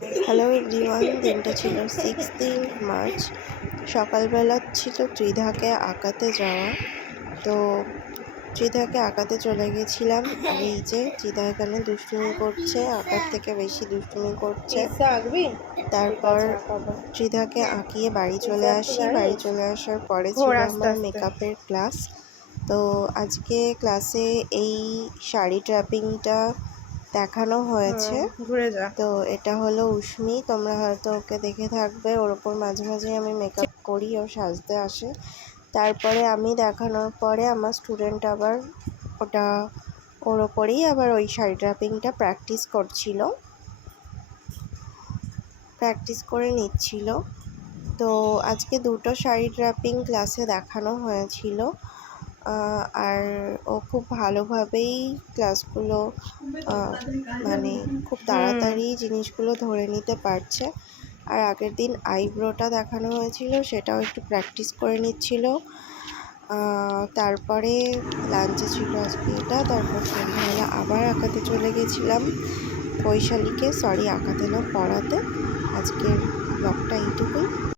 Hello everyone, দিনটা ছিল 6 March. সকালবেলা ছিল ত্রিধাকে আঁকাতে যাওয়া। তো ত্রিধাকে আঁকাতে চলে গেছিলাম। আর এই যে ত্রিধা এখানে দুষ্টুমি করছে, আঁকার থেকে বেশি দুষ্টুমি করছে। তারপর ত্রিধাকে আঁকিয়ে বাড়ি চলে আসি। বাড়ি চলে আসার পরে ছিল আমার মেকআপের ক্লাস। তো আজকে ক্লাসে এই শাড়ি ট্র্যাপিংটা দেখানো হয়েছে। তো এটা হলো উষ্মি, তোমরা হয়তো ওকে দেখে থাকবে। ওর ওপর মাঝে মাঝে আমি মেকআপ করি, ও সাজতে আসে। তারপরে আমি দেখানোর পরে আমার স্টুডেন্ট আবার ওটা ওর ওপরেই আবার ওই শাড়ি ট্র্যাপিংটা প্র্যাকটিস করে নিচ্ছিল। তো আজকে দুটো শাড়ি ট্র্যাপিং ক্লাসে দেখানো হয়েছিল। আর ও খুব ভালোভাবেই ক্লাসগুলো মানে খুব তাড়াতাড়ি জিনিসগুলো ধরে নিতে পারছে। আর আগের দিন আইব্রোটা দেখানো হয়েছিল, সেটাও একটু প্র্যাকটিস করে নিচ্ছিল। তারপরে লাঞ্চে ছিল আজকে এটা। তারপর সন্ধ্যাবেলা আবার আঁকাতে চলে গেছিলাম বৈশালীকে, আঁকাতে না পড়াতে। আজকের ব্লগটা এইটুকুই।